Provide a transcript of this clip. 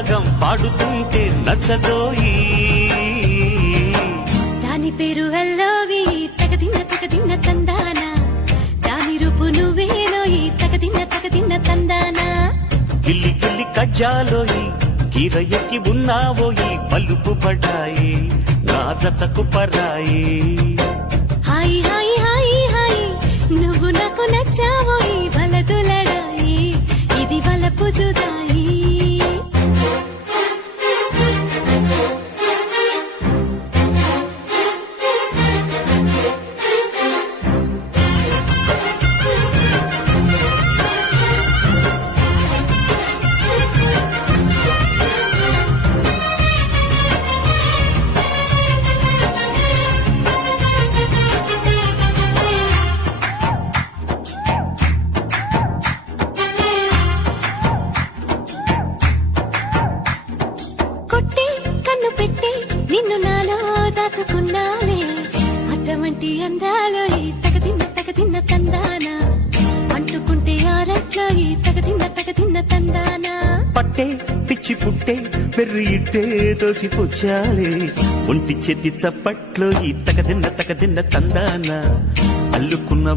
రాగం పాడుతుంటే నచ్చదోయి. దాని పేరు అల్లోవి తగదిన్న తందానా, దాని రూపు నువ్వేలోయి తగదిన్న తందానా. గిల్లి గిల్లి కజ్జాలోయి కీర ఎక్కి ఉన్నావోయి, పలుపు పడ్డాయి నా జతకు పరాయి. హాయి హాయి హాయి హాయి నువ్వు నాకు నచ్చావోయి, వలదులడాయి ఇది వలపు జుదాయి. కొట్టి కన్ను పెట్టి నిన్ను నాలో దాచుకున్నానే, అద్దమంటి అందాలో ఈ తగదిన్న తందానా, అంటుకుంటే ఆరట్లో ఈ తగదిన్న తందానా. పట్టే పిచ్చి పుట్టే పెర్రి ఇట్టే దోసి పుచ్చాలే, ఒంటి చెద్ది చప్పట్లో ఈ తగదిన్న తందాన, అల్లుకున్న